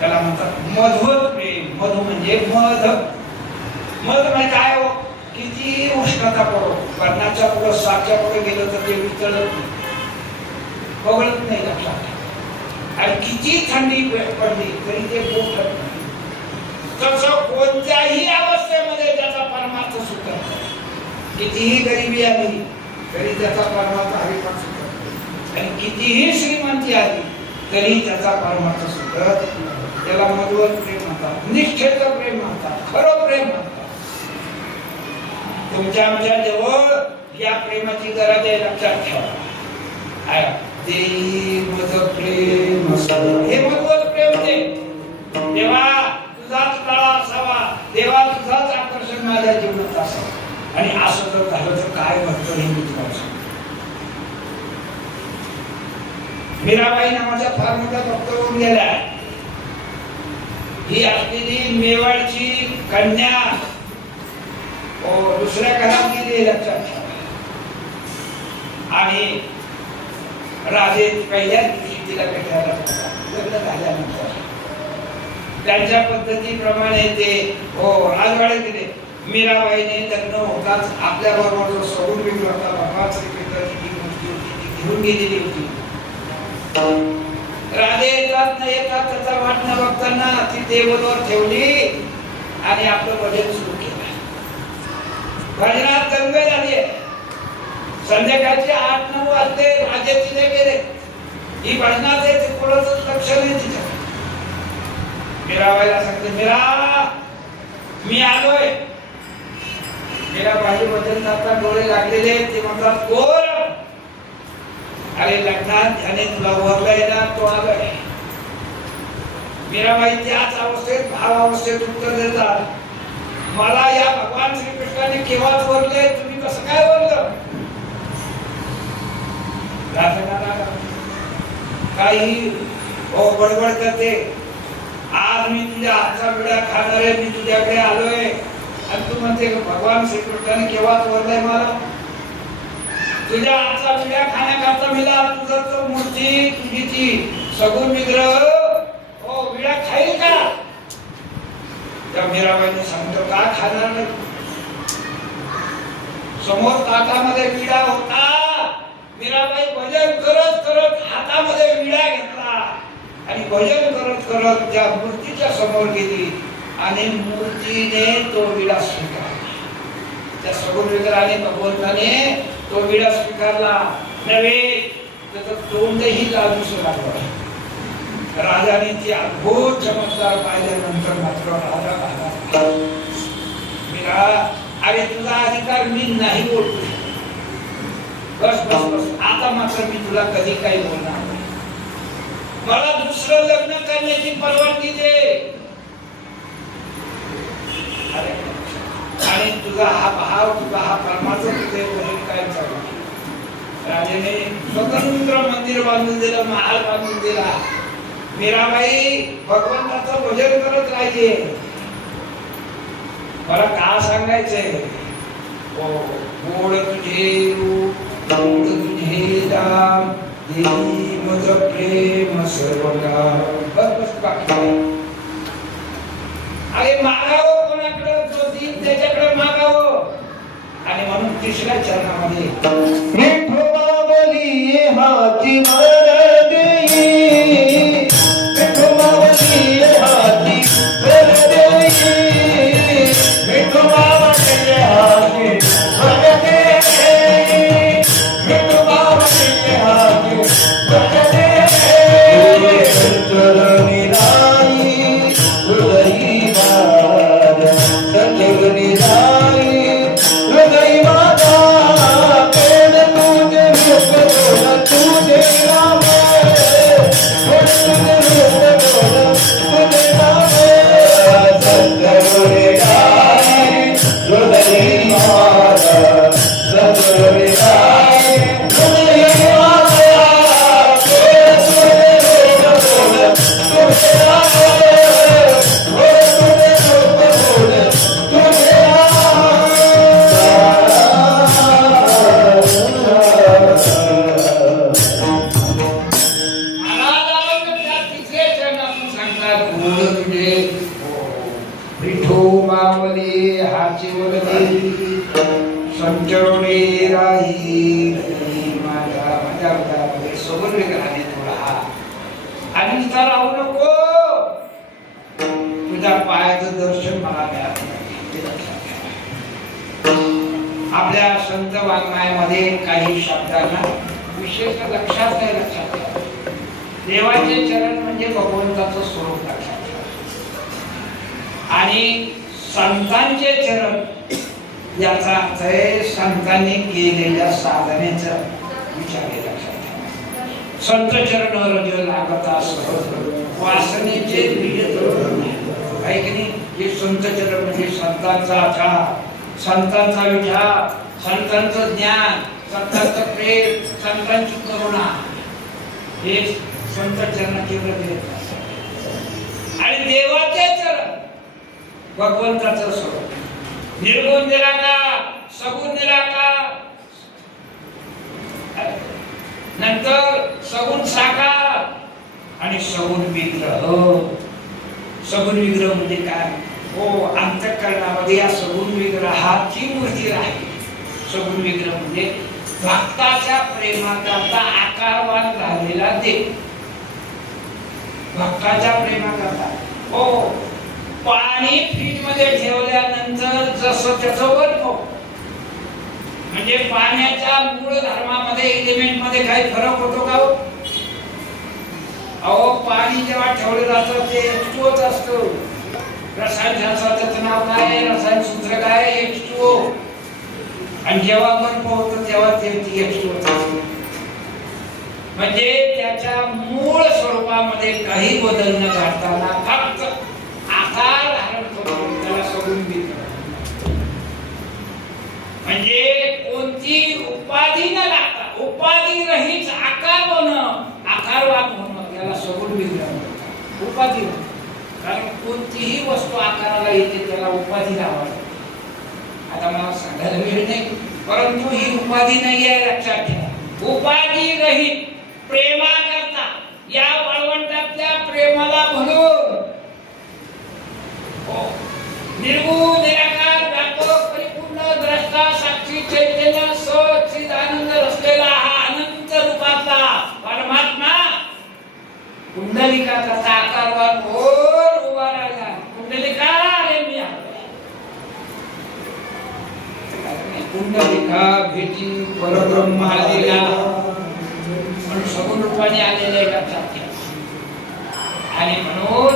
त्याला म्हणतात मधुवत प्रेम. मधु म्हणजे मध. मध म्हणजे काय हो? किती उष्णता पडो 50च्या पुढे 60च्या पुढे गेलं तर ते वितळत नाही बघत नाही लक्षात ठेवा. आणि किती थंडी पडली तरी ते बोलत नाही. तसं कोणत्याही अवस्थेमध्ये त्याचा परमार्थ सुटत. कितीही गरिबी आली तरी त्याचा परमार्थ हरिपाठ सुटत. आणि कितीही श्रीमंती आली तरी त्याचा परमार्थ सुटत. त्याला मधुवत प्रेम म्हणतात. निष्ठेचं प्रेम म्हणतात. खरं प्रेम म्हणतात. तुमच्या आमच्या जवळ या प्रेमाची गरज आहे लक्षात ठेवा. देई मध प्रेम हे मधुवत प्रेम दे. देवा तुझाच तळा असावा. देवा तुझाच आकर्षण माझ्या जीवनात असावं. आणि असं जर झालं तर काय घडतं हे मी तुम्हाला सांगतो. मीराबाई नावाच्या फार मोठ्या भक्त होऊन गेल्या. ही असलेली मेवाडची कन्या दुसऱ्या घरात गेली लक्षात ठेवा. आणि राजे पहिल्या दिवशी तिला भेटायला लग्न झाल्यानंतर त्यांच्या पद्धतीप्रमाणे ते राजवाडे गेले. मीराबाईने लग्न होताच आपल्या बरोबर जो सोडून गेला होता भगवान श्रीकृष्णाची जी मूर्ती होती ती घेऊन गेलेली होती. राजे येतात न येतात त्याचा वाट न बघताना ती टेबलवर ठेवली आणि आपलं भजन सुरू केलं. भजनात गंगे झाली. संध्याकाळचे 8-9 वाजले. राजे तिथे गेले. ही भजनात आहे ते कोणाचंच लक्ष नाही तिच्या. मीराबाईला सांगते मीरा मी आलोय. मेरा बाजी बदलता डोळे लागलेले, ते म्हणतात कोण? अरे लग्नात ज्याने तुला वरलंय ना तो आलोय. मीराबाई त्याच अवस्थेत भावावस्थेत उत्तर देतात, मला या भगवान श्रीकृष्णाने केव्हाच वरले, तुम्ही कसं काय वरलं? काही बडबड करते, आज मी तुझ्या हातचा विडा खाणार आहे, मी तुझ्याकडे आलोय आणि तू म्हणते भगवान श्रीकृष्णाने केव्हाच वरलंय मला? तुझ्या हातचा विडा खाण्याकरता मिला तुझं तो मूर्ती, तुझी ती सगुण विग्रह विडा खाईल का? त्या मीराबाईने सांगतो का खाणार नाही? समोर ताटामध्ये विडा होता, मीराबाई भजन करत करत हातामध्ये विडा घेतला आणि भजन करत करत त्या मूर्तीच्या समोर गेली आणि मूर्तीने तो विडा स्वीकारला. त्या सगुण विग्रहाने भगवंताने तो विडा स्वीकारला. नव्हे त्याचं तोंडही लाल दिसू लागलं. राजाने ती अद्भुत चमत्कार पाहिल्यानंतर मात्र राजा मीरा, अरे तुझा अधिकार मी नाही बोलतो, बस बस बस, आता मात्र मी तुला कधी काही बोलणार नाही. मला दुसरं लग्न करण्याची परवानगी दे. आणि तुझा हा भाव, तुझा हा परमाचा तुझे काय चालू? राजाने स्वतंत्र मंदिर बांधून दिलं, महाल बांधून दिला. मीराबाई भगवंताचं भजन करत राहिली. मला का सांगायचंय? गोड तुझे रूप, गोड तुझे नाम, देई मज प्रेम सर्वगा. बस बस बाकी अरे मागावं कोणाकडे, जो देईल त्याच्याकडे मागावं. आणि म्हणून तिसऱ्या चरणामध्ये विठोबावली हाती वर देई, विठोबावली हाती वर देई, विठोबावली हाती वर देई, विठोबावली हाती वर देई. चरणी राई हृदयी वाद, चरणी राई हृदयी वाद. पेड तुझे रूप बोल तुझे नाम, पेड तुझे रूप बोल तुझे नाम. सतगुरु राई हृदयी वाद, सतगुरु राई हृदयी वाद. पेड तुझे रूप बोल तुझे नाम, पेड तुझे रूप बोल तुझे नाम. विठोबावली हाची वरदी, संचरणी राही माझ्या माझ्या सगुण विग्रहाने थोडा आणि तिथं राहू नको. तुझ्या पायाचं दर्शन मला मिळालं. आपल्या संत वाङ्मयामध्ये काही शब्दांना विशेष लक्षात नाही. लक्षात घ्या, देवाचे चरण म्हणजे भगवंताचं स्वरूप लक्षात घ्या. आणि संतांचे चरण याचा अर्थ आहे संतांनी केलेल्या साधनेचा विचार लक्षात घ्या. संत चरण रज लागता सहज वासनेचे प्रिय आहे की नाही? हे संत चरण म्हणजे संतांचा आचार, संतांचा विचार, संतांचं ज्ञान, संतांचं प्रेम, संतांची करुणा, हे संत चरणाचे हृदय. आणि देवाचे चरण भगवंताचं स्वरूप, निर्गुण निराकार, सगुण निराकार, नंतर सगुण साकार आणि सगुण विग्रह. सगुण विग्रह म्हणजे काय? हो, अंतःकरणामध्ये या सगुण विग्रहाची मूर्ती राहील. सगुण विग्रह म्हणजे भक्ताच्या प्रेमाकरता आकारवान राहिलेला देव. भक्ताच्या प्रेमाकरता हो, पाणी फ्रीज मध्ये ठेवल्यानंतर जसं त्याचं बनतो, म्हणजे पाण्याच्या मूळ धर्मामध्ये एलिमेंट मध्ये काही फरक होतो का? अहो, पाणी जेव्हा ठेवलं जातं ते H2O असतं. रसायनशास्त्राचं नाव काय आहे? रसायन सूत्र काय आहे? H2O. आणि जेव्हा बर्फ होतो तेव्हा ते H2O. म्हणजे त्याच्या मूळ स्वरूपामध्ये काही बदल न घडताना फक्त आकार धारण करून त्याला सोडून दिलं. म्हणजे कोणती उपाधी न लागता उपाधी रहित आकार होणं, आकारवान होणं, त्याला सगुण विज्ञान म्हणतात. उपाधी, कारण कोणतीही वस्तू आकाराला येते त्याला उपाधी लावावी. आता मला सांगायला वेळ नाही, परंतु ही उपाधी नाही आहे, लक्षात ठेवा. उपाधी रहित प्रेमा करता या वाळवंटातल्या प्रेमाला म्हणून निर्गुण निराकार व्यापक परिपूर्ण द्रष्टा साक्षी चैतन्य सच्चिद आनंद रचलेला हा अनंत रूपातला परमात्मा कुंडलिकाचा आकारवान वर उभा राहिला. कुंडलिका रे मी कुंडलिका भेटी परब्रह्म आलेला म्हणून सगुण रूपाने आलेले लक्षात घ्या. आणि म्हणून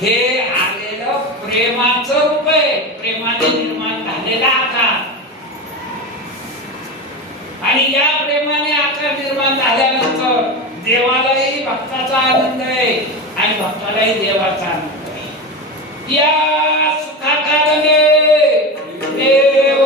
हे आलेलं प्रेमाचं रूप आहे, प्रेमाने निर्माण झालेला आकार. आणि या प्रेमाने आकार निर्माण झाल्यानंतर देवालाही भक्ताचा आनंद आहे आणि भक्तालाही देवाचा आनंद आहे. या सुखाकारणे देव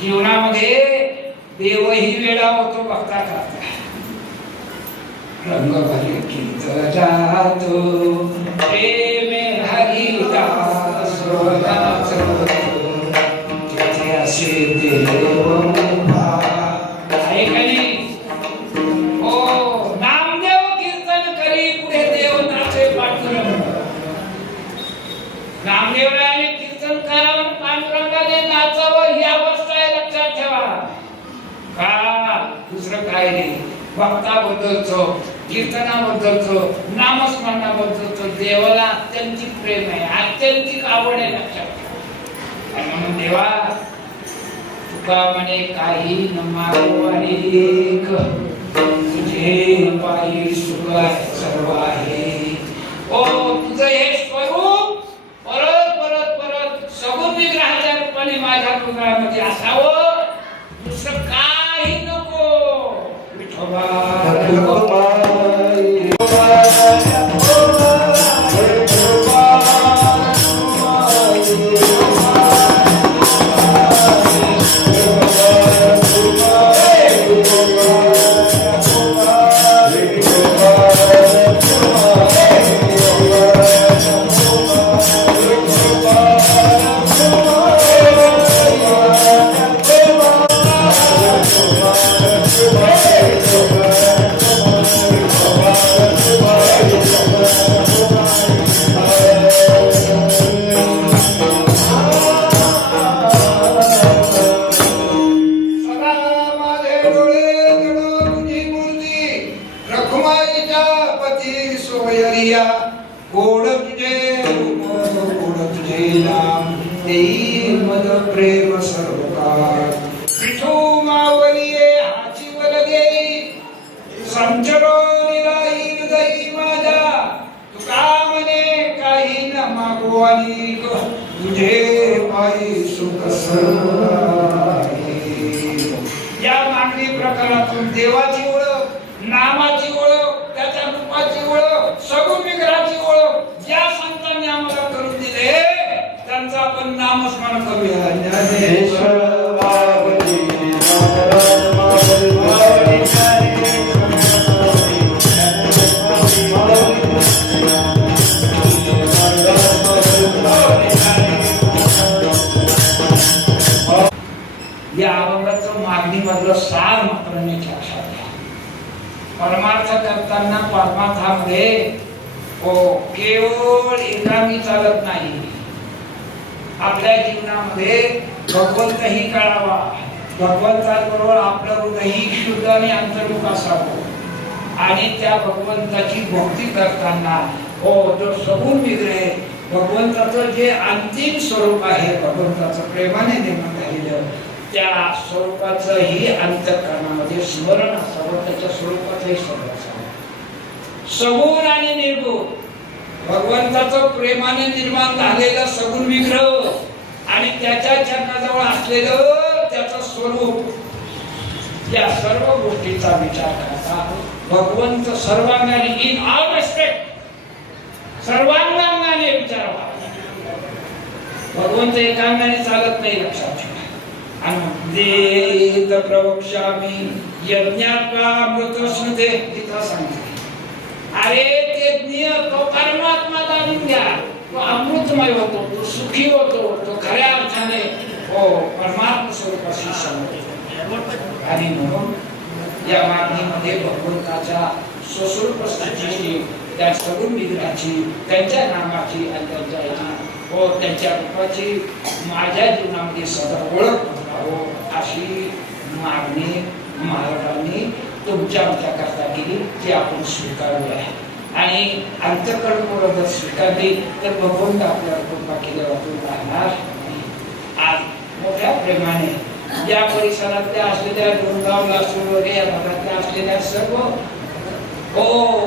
जीवनामध्ये देवही वेळा होतो भक्ता करता. रंग भले गीत जातो प्रेमे हरिदास तिथे असे देव आहे का नाही? हो, नामदेव कीर्तन करी पुढे देव नाचे पांडुरंग. नामदेवरायाने कीर्तन करावं, पांडुरंगाने नाचावं, ही अवस्था आहे, लक्षात ठेवा. का दुसरं काय नाही. भक्ताबद्दलचो, कीर्तनाबद्दलचो, नामस्मरणाबद्दलचो देवाला अत्यंतिक प्रेम आहे, अत्यंतिक आवड आहे, लक्षात ठेवा. आणि म्हणून देवा तुका म्हणे काही न मागो अनेक, तुझे पायी सुख सर्व आहे. ओ तुझं हे स्वरूप परत परत परत सगुण विग्रहाच्या रूपाने माझ्या हृदयामध्ये असावं, दुसरं काही नको. विठोबा प्रेम सर्वकार विठो संचरो निराई हृदयी माझ्या तुका म्हणे काही न मागो आणि तुझे पायी सुख सर्व आहे. या मागणी प्रकारातून देवाची ओळख, नामाची ओळख, त्याच्या रूपाची ओळख, सगुण विग्रहाची ओळख ज्या संतांनी आम्हाला करून दिले त्यांचा आपण नामस्मरण करूया. ज्ञानेश्वर बाबाजी या अभंगाचं मागणी मधलं सार मात्र मी लक्षात घ्या. परमार्थ करताना परमार्थामध्ये केवळ इंद्राणी चालत नाही. आपल्या जीवनामध्ये भगवंतही कळावा, भगवंताबरोबर आपलं हृदयही शुद्ध आणि अंतर्मुख असावं आणि त्या भगवंताची भक्ती करताना जो सगुण विग्रह भगवंताचं जे अंतिम स्वरूप आहे, भगवंताचं प्रेमाने निर्माण झालेलं त्या स्वरूपाचं ही अंतःकरणामध्ये स्मरण असावं, त्याच्या स्वरूपाचंही स्मरण असावं. सगुण आणि निर्गुण भगवंताचं प्रेमाने निर्माण झालेलं सगुण विग्रह आणि त्याच्या चरणाजवळ असलेलं त्याचं स्वरूप, या सर्व गोष्टीचा विचार करता भगवंत सर्वांगाने इन ऑल रेस्पेक्ट सर्वांगाने विचारावा. भगवंत एकांगाने चालत नाही, लक्षात ठेवा. देत प्रवक्ष्यामि यज्ञात्मृत स्मृते तिथं सांगते. अरे ते ज्ञ तो परमात्मा जाणून घ्या, तो अमृतमय होतो, तो सुखी होतो, तो खऱ्या अर्थाने परमात्मा स्वरूपाशी समजतो. आणि म्हणून या मागणीमध्ये भगवंताच्या स्वस्वरूप स्थितीची, त्या सगुण विग्रहाची, त्यांच्या नामाची आणि त्यांच्या रूपाची माझ्या जीवनामध्ये सदा ओळख अशी मागणी महाराजांनी तुमच्या आमच्या करता केली, जी आपण स्वीकारली आहे. आणि अंतःकरण जर स्वीकारली तर भगवंत आपल्याला कृपा केल्यावर राहणार नाही. आज मोठ्या प्रेमाने या परिसरातल्या असलेल्या डोंगावला वगैरे या भागातल्या असलेल्या सर्व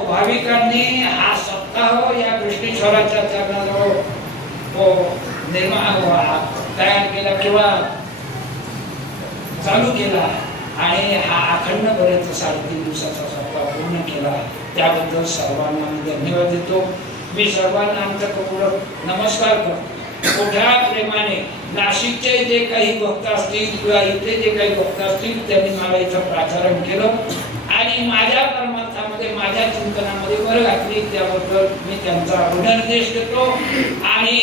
भाविकांनी हा सप्ताह या कृष्णेश्वराच्या चरणाजवळ निर्माण तयार केला किंवा चालू केला आणि हा अखंडपर्यंत 3.5 दिवसाचा सप्ताह पूर्ण केला. त्याबद्दल सर्वांना मी धन्यवाद देतो. मी सर्वांना अंतःपूर्वक नमस्कार करतो. मोठ्या प्रेमाने नाशिकचे जे काही भक्त असतील किंवा इथे जे काही भक्त असतील त्यांनी मला इथं प्राचारण केलं आणि माझ्या परमार्थामध्ये, माझ्या चिंतनामध्ये भर घातली, त्याबद्दल मी त्यांचा अभिनंदन देतो. आणि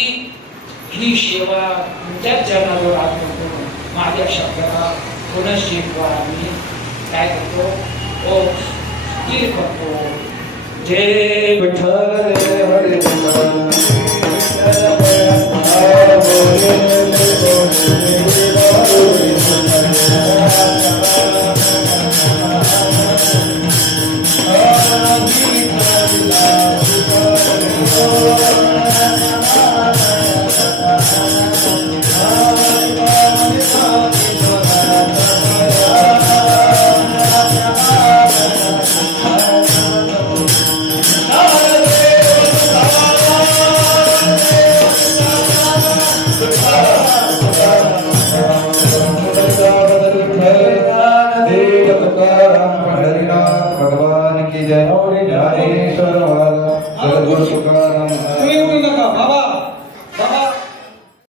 ही सेवा तुमच्या चरणाजवळ अर्पण करून माझ्या शब्दाला पुनश्चेतवा मी काय करतो स्थिर करतो. जय विठ्ठल हरे तुम्ही बोलू नका बाबा.